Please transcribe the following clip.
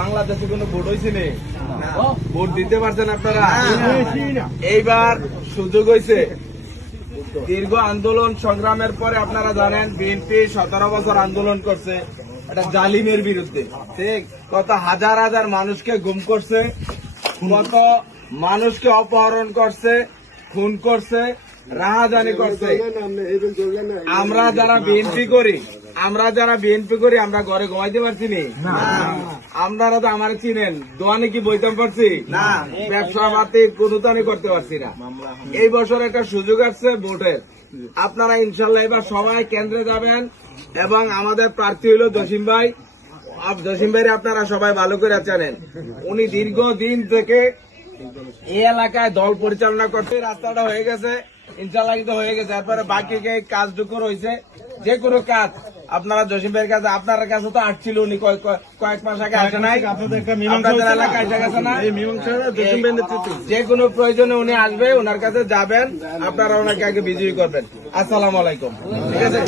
বাংলাদেশে কোনো ভোট হয়েছে নি? ভোট দিতে পারছেন আপনারা? এইবার সুযোগ হয়েছে। দীর্ঘ আন্দোলন সংগ্রামের পরে আপনারা জানেন বিএনপি 17 বছর আন্দোলন করছে একটা জালিমের বিরুদ্ধে, ঠিক? কত হাজার হাজার মানুষকে গুম করছে, কত মানুষকে অপহরণ করছে, খুন করছে, রাহাজানি করছে। আমরা যারা বিএনপি করি আমরা ঘরে ঘুমাইতে পারছি নি? আপনারা তো আমার চিনেন, দোয়ানে কি বইতাম পারছি? ব্যবসা পাতি কোনোটানি করতে পারছি না। এই বছর একটা সুযোগ আসছে ভোটের, আপনারা ইনশাল্লাহ এবার সবাই কেন্দ্রে যাবেন এবং আমাদের প্রার্থী হইল জসিম ভাই। জসিম ভাই আপনারা সবাই ভালো করে জানেন, উনি দীর্ঘদিন থেকে এই এলাকায় দল পরিচালনা করতে, রাস্তাটা হয়ে গেছে ইনশাল্লাহ, কিন্তু হয়ে গেছে। এরপরে বাকি কাজটুকু রয়েছে, যে কোনো কাজ আপনারা জসিম ভাইয়ের কাছে, আপনার কাছে তো আসছিল উনি কয়েক মাস আগে আসে নাই, আপনাদের এলাকায় এসে গেছে না? যে কোনো প্রয়োজনে উনি আসবে, ওনার কাছে যাবেন, আপনারা ওনাকে আগে বিজয়ী করবেন। আসসালামু আলাইকুম। ঠিক আছে।